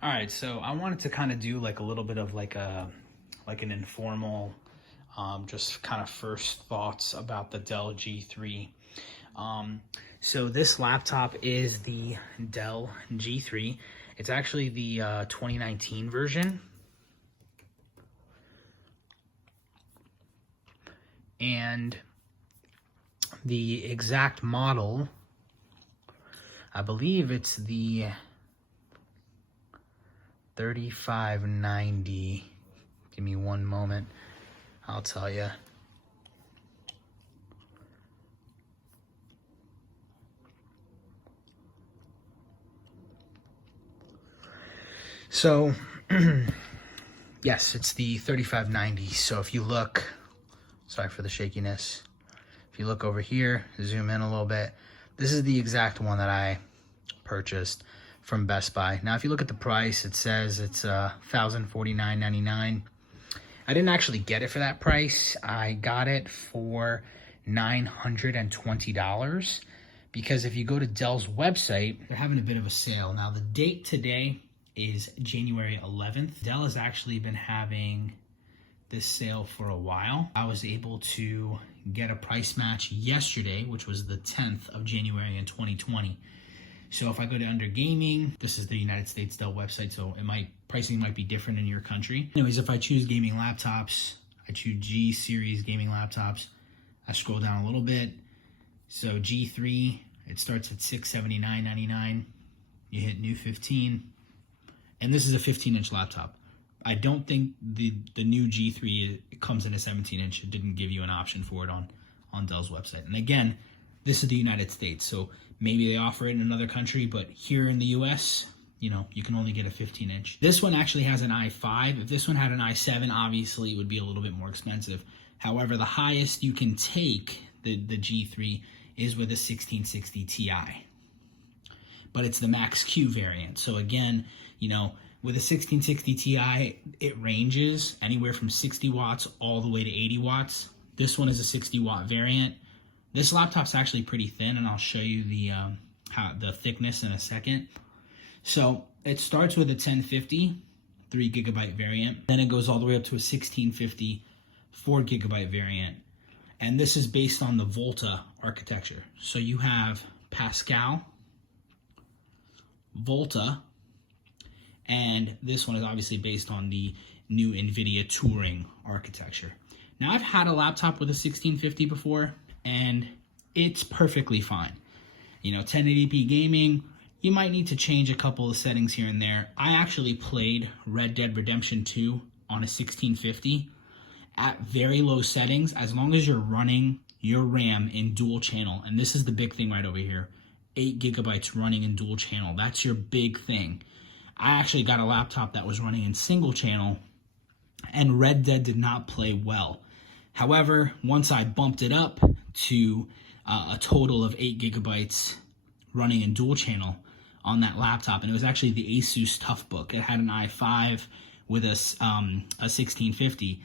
All right, so I wanted to kind of do like a little bit of like an informal, just kind of first thoughts about the Dell G3. So this laptop is the Dell G3. It's actually the 2019 version. And the exact model, I believe it's the 3590. Give me one moment, I'll tell you. So, yes, it's the 3590. So if you look, sorry for the shakiness. If you look over here, zoom in a little bit, this is the exact one that I purchased from Best Buy. Now, if you look at the price, it says it's $1,049.99. I didn't actually get it for that price. I got it for $920 because if you go to Dell's website, they're having a bit of a sale. Now, the date today is January 11th. Dell has actually been having this sale for a while. I was able to get a price match yesterday, which was the 10th of January in 2020. So if I go to under gaming, this is the United States Dell website, so pricing might be different in your country. Anyways, if I choose gaming laptops, I choose G series gaming laptops. I scroll down a little bit. So G3, it starts at $679.99. You hit new 15, and this is a 15-inch laptop. I don't think the new G3 comes in a 17-inch. It didn't give you an option for it on Dell's website. And again, this is the United States, so maybe they offer it in another country, but here in the US, you can only get a 15-inch. This one actually has an i5. If this one had an i7, obviously it would be a little bit more expensive. However, the highest you can take the G3 is with a 1660 Ti. But it's the Max Q variant. So again, with a 1660 Ti, it ranges anywhere from 60 watts all the way to 80 watts. This one is a 60 watt variant. This laptop's actually pretty thin, and I'll show you the thickness in a second. So it starts with a 1050 3GB variant. Then it goes all the way up to a 1650 4GB variant. And this is based on the Volta architecture. So you have Pascal, Volta, and this one is obviously based on the new NVIDIA Turing architecture. Now, I've had a laptop with a 1650 before, and it's perfectly fine. 1080p gaming, you might need to change a couple of settings here and there. I actually played Red Dead Redemption 2 on a 1650 at very low settings, as long as you're running your RAM in dual channel. And this is the big thing right over here, 8 gigabytes running in dual channel. That's your big thing. I actually got a laptop that was running in single channel, and Red Dead did not play well. However, once I bumped it up to a total of 8 gigabytes running in dual channel on that laptop, and it was actually the Asus Toughbook. It had an i5 with a 1650.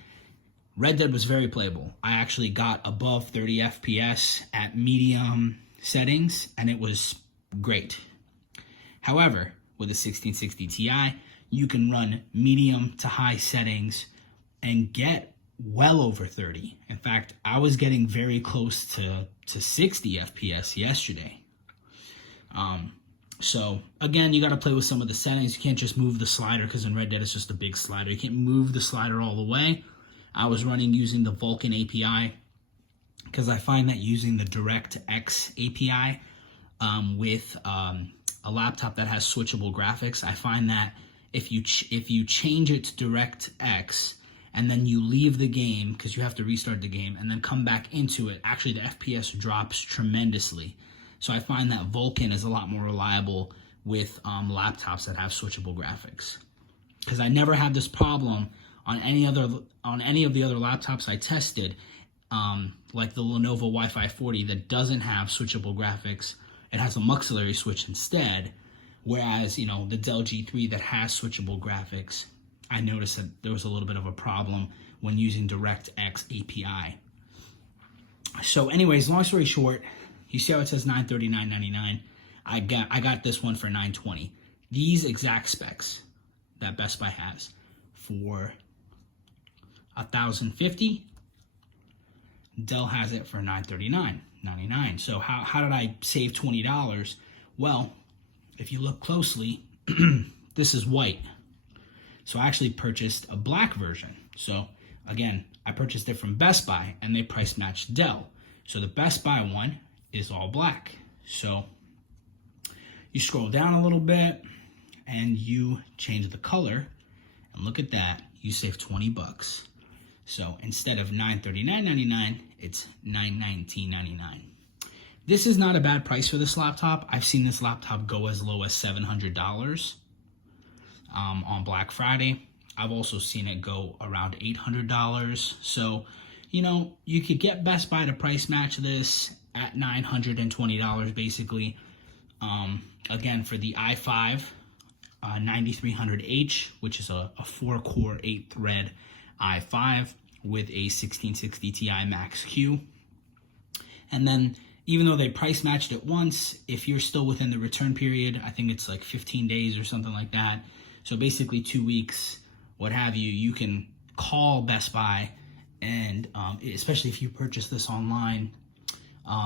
Red Dead was very playable. I actually got above 30 FPS at medium settings, and it was great. However, with a 1660 Ti, you can run medium to high settings and get well over 30. In fact, I was getting very close to 60 FPS yesterday. So again, you got to play with some of the settings. You can't just move the slider, because in Red Dead it's just a big slider. You can't move the slider all the way. I was running using the Vulkan API, because I find that using the DirectX API with a laptop that has switchable graphics, I find that if you change it to DirectX and then you leave the game, because you have to restart the game, and then come back into it, actually the FPS drops tremendously. So I find that Vulkan is a lot more reliable with laptops that have switchable graphics, because I never had this problem on any of the other laptops I tested, like the Lenovo Wi-Fi 40 that doesn't have switchable graphics. It has a auxiliary switch instead, whereas the Dell G3 that has switchable graphics, I noticed that there was a little bit of a problem when using DirectX API. So anyways, long story short, you see how it says $939.99? I got this one for $920. These exact specs. that Best Buy has for $1,050. Dell has it for $939.99. So how did I save $20? Well, if you look closely, this is white. So I actually purchased a black version. So again, I purchased it from Best Buy and they price matched Dell. So the Best Buy one is all black. So you scroll down a little bit and you change the color, and look at that, you save 20 bucks. So instead of $939.99, it's $919.99. This is not a bad price for this laptop. I've seen this laptop go as low as $700 on Black Friday. I've also seen it go around $800. So, you know, you could get Best Buy to price match this at $920 basically. Again, for the i5 9300H, which is a 4-core, 8-thread i5 with a 1660 Ti Max Q. And then, even though they price matched it once, if you're still within the return period, I think it's like 15 days or something like that. So basically 2 weeks, what have you, you can call Best Buy, and especially if you purchase this online,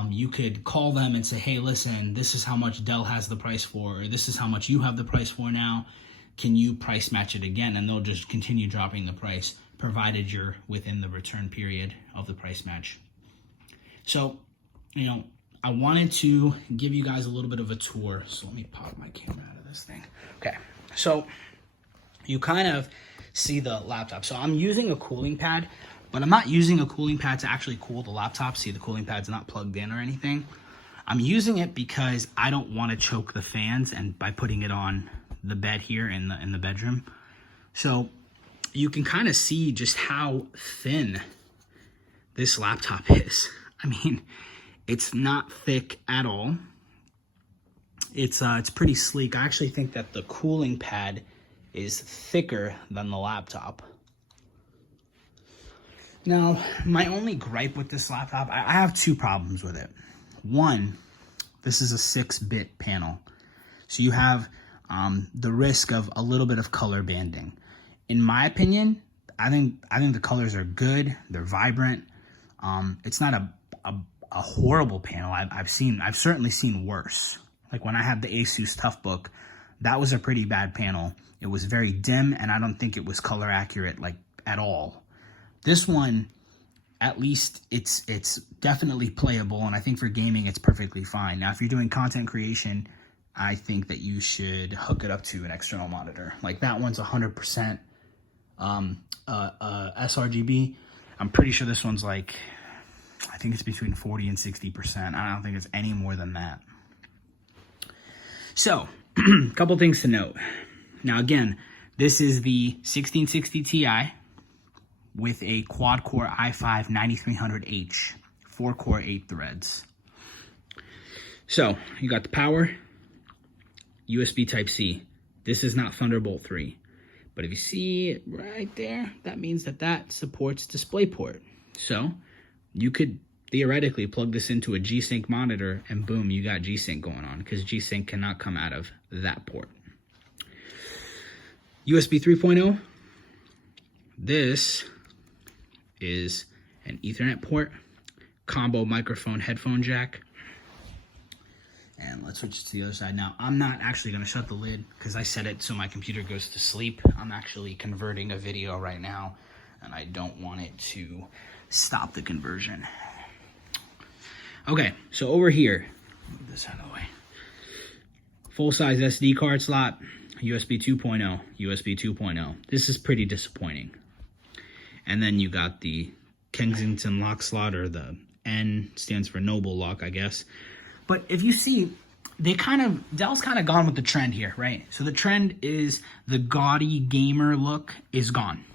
you could call them and say, hey, listen, this is how much Dell has the price for, or this is how much you have the price for now. Can you price match it again? And they'll just continue dropping the price, provided you're within the return period of the price match. So, you know, I wanted to give you guys a little bit of a tour. So let me pop my camera out of this thing. Okay, so you kind of see the laptop. So I'm using a cooling pad, but I'm not using a cooling pad to actually cool the laptop. See, the cooling pad's not plugged in or anything. I'm using it because I don't want to choke the fans, and by putting it on the bed here in the bedroom. So you can kind of see just how thin this laptop is. I mean, it's not thick at all. It's pretty sleek. I actually think that the cooling pad is thicker than the laptop. Now, my only gripe with this laptop, I have two problems with it. One, this is a 6-bit panel. So you have the risk of a little bit of color banding. In my opinion, I think the colors are good. They're vibrant. It's not a horrible panel. I've certainly seen worse. Like when I had the Asus Toughbook, that was a pretty bad panel. It was very dim, and I don't think it was color accurate like at all. This one, at least it's definitely playable, and I think for gaming it's perfectly fine. Now, if you're doing content creation, I think that you should hook it up to an external monitor. Like that one's 100% sRGB. I'm pretty sure this one's like, I think it's between 40 and 60%. I don't think it's any more than that. So, a couple things to note. Now again, this is the 1660 Ti with a quad-core i5 9300H, 4-core, 8 threads. So, you got the power, USB Type-C. This is not Thunderbolt 3. But if you see it right there, that means that supports DisplayPort. So, you could theoretically plug this into a G-Sync monitor and boom, you got G-Sync going on, because G-Sync cannot come out of that port. USB 3.0. This is an Ethernet port, combo microphone headphone jack. And let's switch to the other side now. I'm not actually going to shut the lid because I set it so my computer goes to sleep. I'm actually converting a video right now, and I don't want it to stop the conversion. Okay, so over here, move this out of the way. Full-size SD card slot, USB 2.0, USB 2.0. This is pretty disappointing. And then you got the Kensington lock slot, or the N stands for Noble lock, I guess. But if you see, Dell's kind of gone with the trend here, right? So the trend is the gaudy gamer look is gone.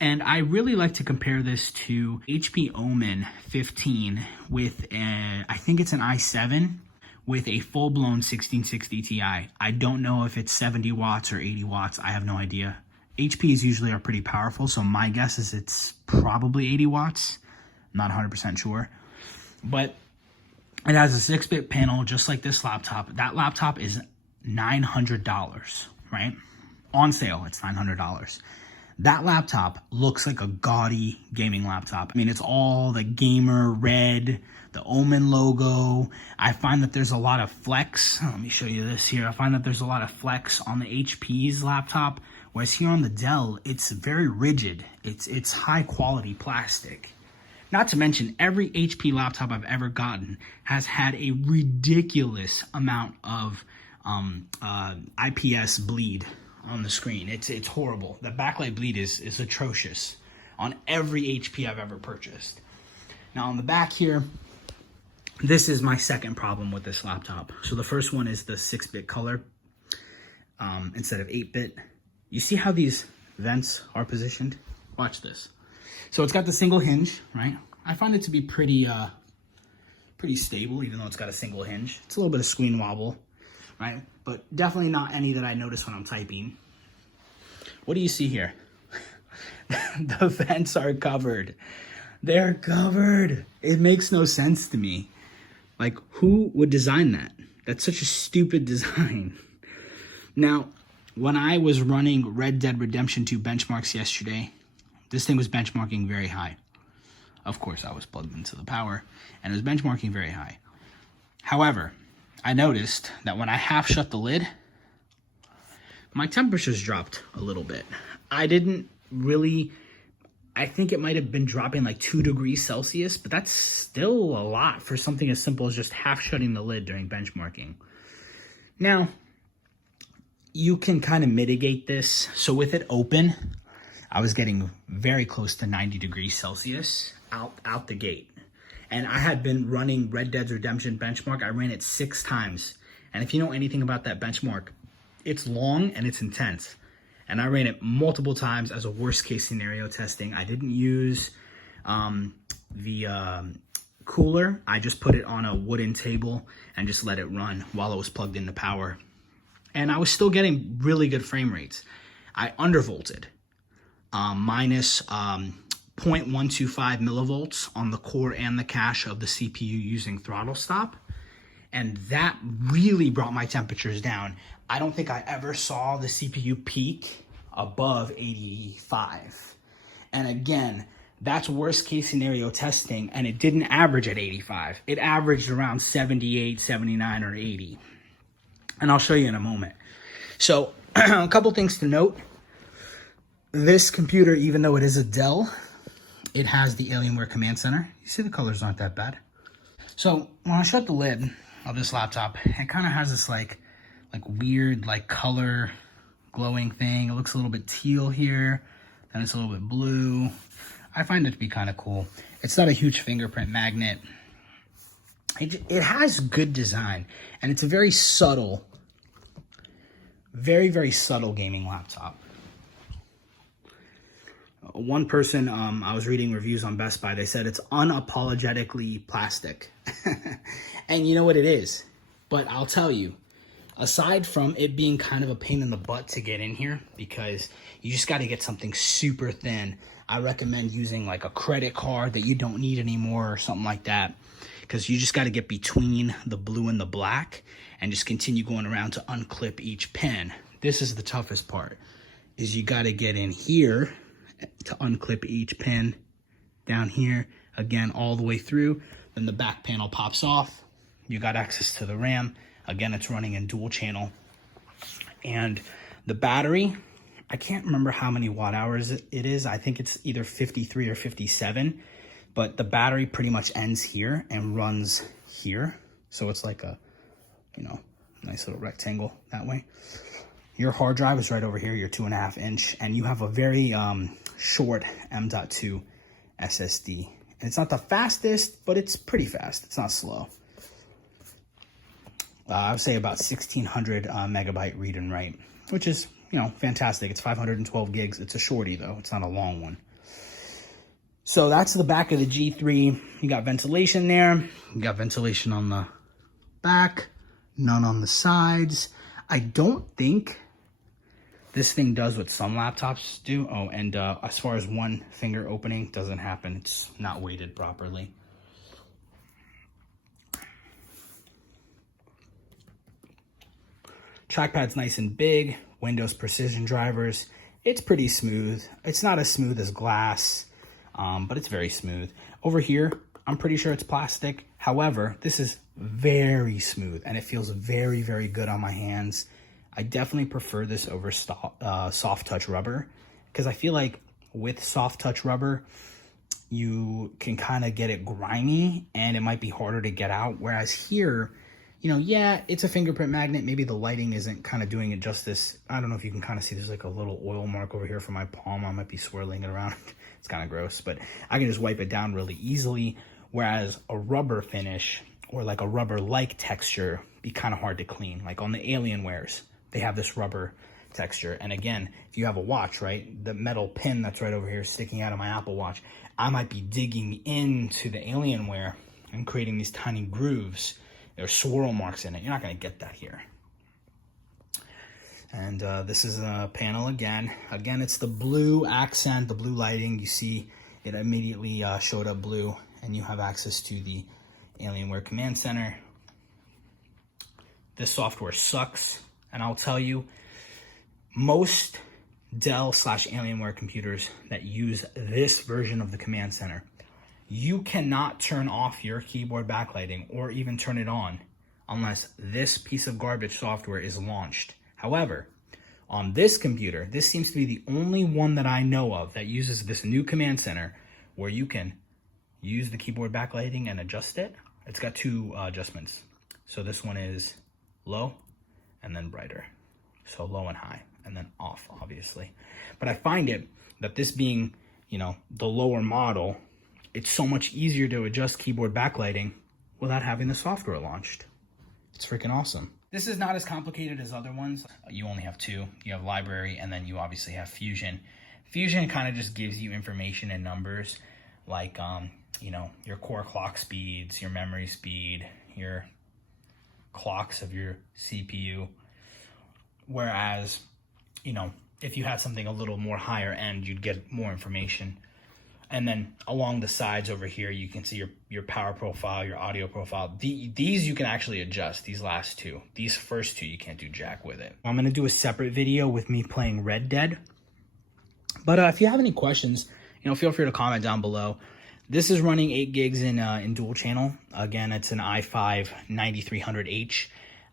And I really like to compare this to HP Omen 15 with, I think it's an i7 with a full-blown 1660 Ti. I don't know if it's 70 watts or 80 watts. I have no idea. HPs usually are pretty powerful, so my guess is it's probably 80 watts. I'm not 100% sure. But it has a 6-bit panel just like this laptop. That laptop is $900, right? On sale, it's $900. That laptop looks like a gaudy gaming laptop. I mean, it's all the gamer red, the Omen logo. I find that there's a lot of flex. Let me show you this here. I find that there's a lot of flex on the HP's laptop, whereas here on the Dell, it's very rigid. It's high quality plastic. Not to mention, every HP laptop I've ever gotten has had a ridiculous amount of IPS bleed on the screen. It's horrible. The backlight bleed is atrocious on every HP I've ever purchased. Now on the back here, this is my second problem with this laptop. So the first one is the 6-bit color instead of 8-bit. You see how these vents are positioned? Watch this. So it's got the single hinge, right? I find it to be pretty stable, even though it's got a single hinge. It's a little bit of screen wobble, right? But definitely not any that I notice when I'm typing. What do you see here? The vents are covered. They're covered. It makes no sense to me. Like, who would design that? That's such a stupid design. Now, when I was running Red Dead Redemption 2 benchmarks yesterday, this thing was benchmarking very high. Of course, I was plugged into the power, and it was benchmarking very high. However, I noticed that when I half shut the lid, my temperatures dropped a little bit. I think it might have been dropping like 2 degrees Celsius, but that's still a lot for something as simple as just half shutting the lid during benchmarking. Now, you can kind of mitigate this. So with it open, I was getting very close to 90 degrees Celsius out the gate. And I had been running Red Dead Redemption benchmark. I ran it 6 times. And if you know anything about that benchmark, it's long and it's intense. And I ran it multiple times as a worst case scenario testing. I didn't use the cooler. I just put it on a wooden table and just let it run while it was plugged into power. And I was still getting really good frame rates. I undervolted, minus 0.125 millivolts on the core and the cache of the CPU using throttle stop. And that really brought my temperatures down. I don't think I ever saw the CPU peak above 85. And again, that's worst case scenario testing, and it didn't average at 85. It averaged around 78, 79, or 80. And I'll show you in a moment. So a couple things to note. This computer, even though it is a Dell, it has the Alienware command center. You see the colors aren't that bad. So when I shut the lid of this laptop, it kind of has this like weird color glowing thing. It looks a little bit teal here, and it's a little bit blue. I find it to be kind of cool. It's not a huge fingerprint magnet. It has good design, and it's a very subtle, very subtle gaming laptop. One person, I was reading reviews on Best Buy, they said it's unapologetically plastic. And you know what it is? But I'll tell you, aside from it being kind of a pain in the butt to get in here, because you just got to get something super thin, I recommend using like a credit card that you don't need anymore or something like that, because you just got to get between the blue and the black and just continue going around to unclip each pin. This is the toughest part, is you got to get in here to unclip each pin down here, again, all the way through. Then the back panel pops off. You got access to the RAM. Again, it's running in dual channel. And the battery, I can't remember how many watt hours it is. I think it's either 53 or 57, but the battery pretty much ends here and runs here. So it's like a, nice little rectangle that way. Your hard drive is right over here, your 2.5 inch, and you have a very short M.2 SSD. And it's not the fastest, but it's pretty fast. It's not slow. I would say about 1,600 megabyte read and write, which is, fantastic. It's 512 gigs. It's a shorty, though. It's not a long one. So that's the back of the G3. You got ventilation there. You got ventilation on the back, none on the sides. I don't think this thing does what some laptops do. Oh, and as far as one finger opening, doesn't happen. It's not weighted properly. Trackpad's nice and big, Windows Precision drivers. It's pretty smooth. It's not as smooth as glass, but it's very smooth. Over here, I'm pretty sure it's plastic. However, this is very smooth and it feels very, very good on my hands. I definitely prefer this over soft touch rubber, because I feel like with soft touch rubber, you can kind of get it grimy and it might be harder to get out. Whereas here, you know, yeah, it's a fingerprint magnet. Maybe the lighting isn't kind of doing it justice. I don't know if you can kind of see, there's like a little oil mark over here for my palm. I might be swirling it around. It's kind of gross, but I can just wipe it down really easily. Whereas a rubber finish or like a rubber-like texture be kind of hard to clean. Like on the Alienwares, they have this rubber texture. And again, if you have a watch, right, the metal pin that's right over here sticking out of my Apple Watch, I might be digging into the Alienware and creating these tiny grooves. There's swirl marks in it. You're not going to get that here. And this is a panel again. Again, it's the blue accent, the blue lighting. You see it immediately showed up blue, and you have access to the Alienware Command Center. This software sucks, and I'll tell you, most Dell/Alienware computers that use this version of the Command Center, you cannot turn off your keyboard backlighting or even turn it on unless this piece of garbage software is launched. However, on this computer, this seems to be the only one that I know of that uses this new Command Center where you can use the keyboard backlighting and adjust it. It's got two adjustments. So this one is low and then brighter. So low and high and then off, obviously. But I find it that this being, you know, the lower model, it's so much easier to adjust keyboard backlighting without having the software launched. It's freaking awesome. This is not as complicated as other ones. You only have two. You have library and then you obviously have Fusion. Fusion kind of just gives you information and numbers like, you know, your core clock speeds, your memory speed, your clocks of your CPU. Whereas, you know, if you had something a little more higher end, you'd get more information. And then along the sides over here, you can see your power profile, your audio profile. These you can actually adjust, these last two. These first two, you can't do jack with it. I'm gonna do a separate video with me playing Red Dead. But if you have any questions, you know, feel free to comment down below. This is running 8 gigs in dual channel. Again, it's an i5 9300H.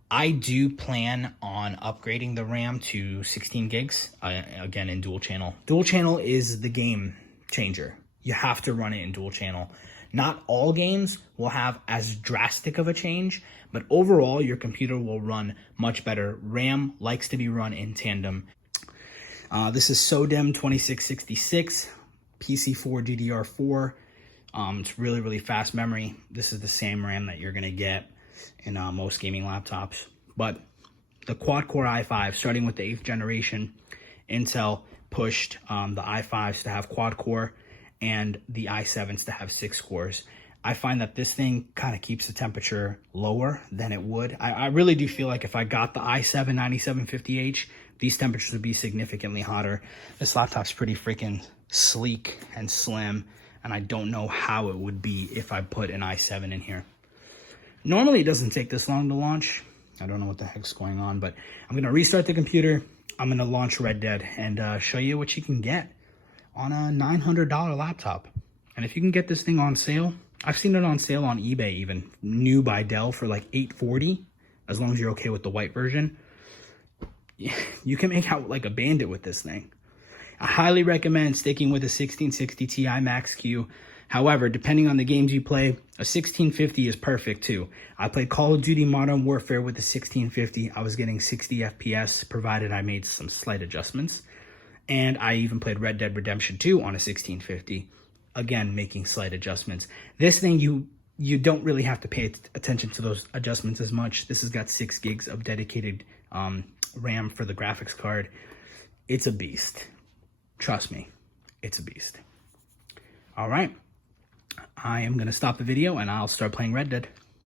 I do plan on upgrading the RAM to 16 gigs, again, in dual channel. Dual channel is the game changer. You have to run it in dual channel. Not all games will have as drastic of a change, but overall, your computer will run much better. RAM likes to be run in tandem. This is SODIMM 2666, PC4 DDR4. It's really, really fast memory. This is the same RAM that you're gonna get in most gaming laptops. But the quad-core i5, starting with the 8th generation, Intel pushed the i5s to have quad-core and the i7s to have 6 cores. I find that this thing kind of keeps the temperature lower than it would. I really do feel like if I got the i7 9750H, these temperatures would be significantly hotter. This laptop's pretty freaking sleek and slim, and I don't know how it would be if I put an i7 in here. Normally, it doesn't take this long to launch. I don't know what the heck's going on, but I'm gonna restart the computer. I'm gonna launch Red Dead and show you what you can get on a $900 laptop. And if you can get this thing on sale, I've seen it on sale on eBay even, new by Dell for like $840, as long as you're okay with the white version. You can make out like a bandit with this thing. I highly recommend sticking with a 1660 Ti Max Q. However, depending on the games you play, a 1650 is perfect too. I played Call of Duty Modern Warfare with the 1650. I was getting 60 FPS, provided I made some slight adjustments. And I even played Red Dead Redemption 2 on a 1650. Again, making slight adjustments. This thing, you don't really have to pay attention to those adjustments as much. This has got 6 gigs of dedicated RAM for the graphics card. It's a beast. Trust me, it's a beast. All right. I am going to stop the video and I'll start playing Red Dead.